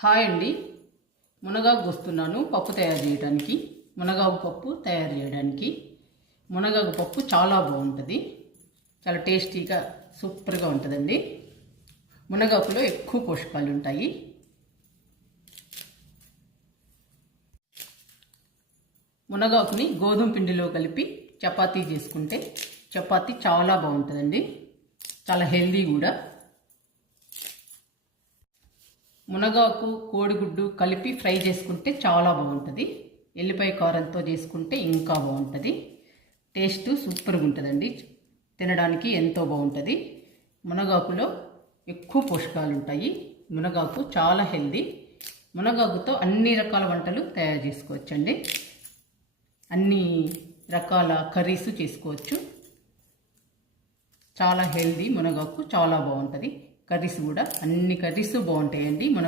Hi అండి. మునగాకు వస్తున్నాను పప్పు తయారు చేయడానికి. మునగాకు పప్పు తయారు చేయడానికి మునగాకు పప్పు చాలా బాగుంటుంది, చాలా టేస్టీగా సూపర్గా ఉంటుందండి. మునగాకులో ఎక్కువ పోషకాలు ఉంటాయి. మునగాకుని గోధుమ పిండిలో కలిపి చపాతీ చేసుకుంటే చపాతీ చాలా బాగుంటుందండి, చాలా హెల్దీ కూడా. మునగాకు కోడిగుడ్డు కలిపి ఫ్రై చేసుకుంటే చాలా బాగుంటుంది. ఎల్లిపాయ కారంతో చేసుకుంటే ఇంకా బాగుంటుంది. టేస్ట్ సూపర్గా ఉంటుందండి, తినడానికి ఎంతో బాగుంటుంది. మునగాకులో ఎక్కువ పోషకాలు ఉంటాయి. మునగాకు చాలా హెల్దీ. మునగాకుతో అన్ని రకాల వంటలు తయారు చేసుకోవచ్చండి. అన్ని రకాల కర్రీస్ చేసుకోవచ్చు. చాలా హెల్దీ. మునగాకు చాలా బాగుంటుంది. కర్రీస్ కూడా అన్ని కర్రీస్ బాగుంటాయండి. మునగాకు